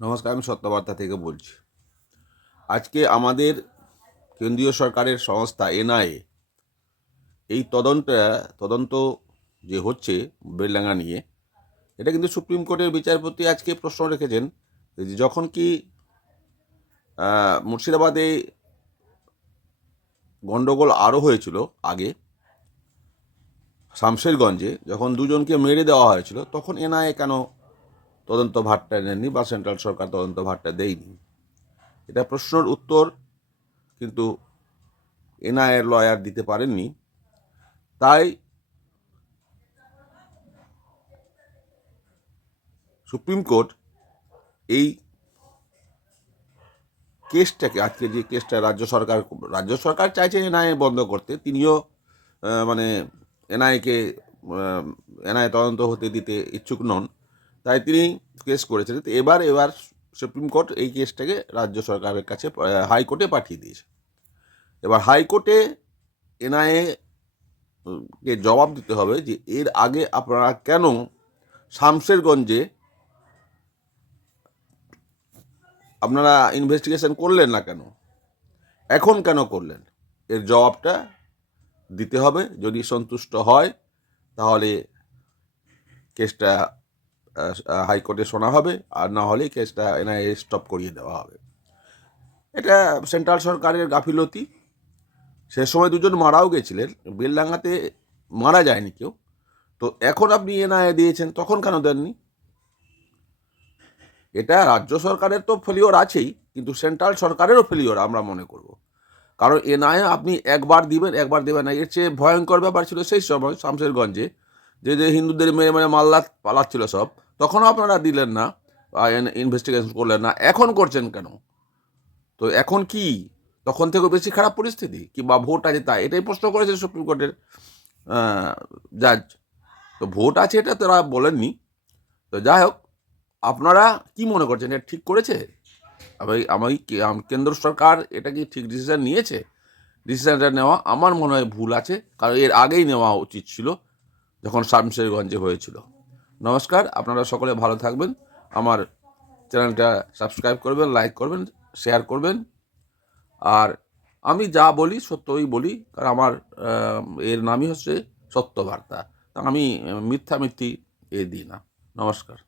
নমস্কার, আমি সত্যবার্তা থেকে বলছি। আজকে আমাদের কেন্দ্রীয় সরকারের সংস্থা এনআইএ এই তদন্ত যে হচ্ছে বেলডাঙ্গা নিয়ে, এটা কিন্তু সুপ্রিম কোর্টের বিচারপতি আজকে প্রশ্ন রেখেছেন যে যখন কি মুর্শিদাবাদে গণ্ডগোল আরও হয়েছিল আগে, শামশেরগঞ্জে যখন দুজনকে মেরে দেওয়া হয়েছিল, তখন এনআইএ কেন তদন্ত ভারটা নেননি বা সেন্ট্রাল সরকার তদন্ত ভারটা দেয়নি? এটা প্রশ্নের উত্তর কিন্তু এনআইএর লয়ার দিতে পারেননি। তাই সুপ্রিম কোর্ট এই কেসটাকে, আজকে যে কেসটা রাজ্য সরকার চাইছে এনআইএ বন্ধ করতে, তিনিও মানে এনআইএকে এনআইএ তদন্ত হতে দিতে ইচ্ছুক নন, তাই তিনি কেস করেছেন। তো এবার সুপ্রিম কোর্ট এই কেসটাকে রাজ্য সরকারের কাছে হাইকোর্টে পাঠিয়ে দিয়েছে। এবার হাইকোর্টে এনআইএ কে জবাব দিতে হবে যে এর আগে আপনারা কেন শামশেরগঞ্জে আপনারা ইনভেস্টিগেশন করলেন না, কেন এখন কেন করলেন? এর জবাবটা দিতে হবে। যদি সন্তুষ্ট হয় তাহলে কেসটা হাইকোর্টে শোনা হবে, আর না হলে কেসটা এনআইএ স্টপ করিয়ে দেওয়া হবে। এটা সেন্ট্রাল সরকারের গাফিলতি। সে সময় দুজন মারাও গেছিলেন, বেলডাঙ্গাতে মারা যায়নি কেউ। তো এখন আপনি এনআইএ দিয়েছেন, তখন কেন দেননি? এটা রাজ্য সরকারের তো ফেলিওর আছেই, কিন্তু সেন্ট্রাল সরকারেরও ফেলিওর আমরা মনে করব। কারণ এনআইএ আপনি একবার দিবেন, একবার দেবেন না। এর চেয়ে ভয়ঙ্কর ব্যাপার ছিল সেই সময় শামশেরগঞ্জে, যে হিন্দুদের মেরে মেরে মাল্লা পালাচ্ছিল সব, তখনও আপনারা দিলেন না, ইনভেস্টিগেশন করলেন না। এখন করছেন কেন? তো এখন কি তখন থেকেও বেশি খারাপ পরিস্থিতি, কি বা ভোট আছে তাই? এটাই প্রশ্ন করেছে সুপ্রিম কোর্টের জাজ। তো ভোট আছে এটা তারা বলেননি। তো যাই হোক, আপনারা কি মনে করছেন, এটা ঠিক করেছে? কেন্দ্র সরকার এটা কি ঠিক ডিসিশন নিয়েছে? ডিসিশনটা নেওয়া আমার মনে হয় ভুল আছে, কারণ এর আগেই নেওয়া উচিত ছিল যখন শামশেরগঞ্জে হয়েছিল। নমস্কার, আপনারা সকলে ভালো থাকবেন। আমার চ্যানেলটা সাবস্ক্রাইব করবেন, লাইক করবেন, শেয়ার করবেন। আর আমি যা বলি সত্যই বলি, কারণ আমার এর নামই হচ্ছে সত্যবার্তা। আমি মিথ্যা দিই না। নমস্কার।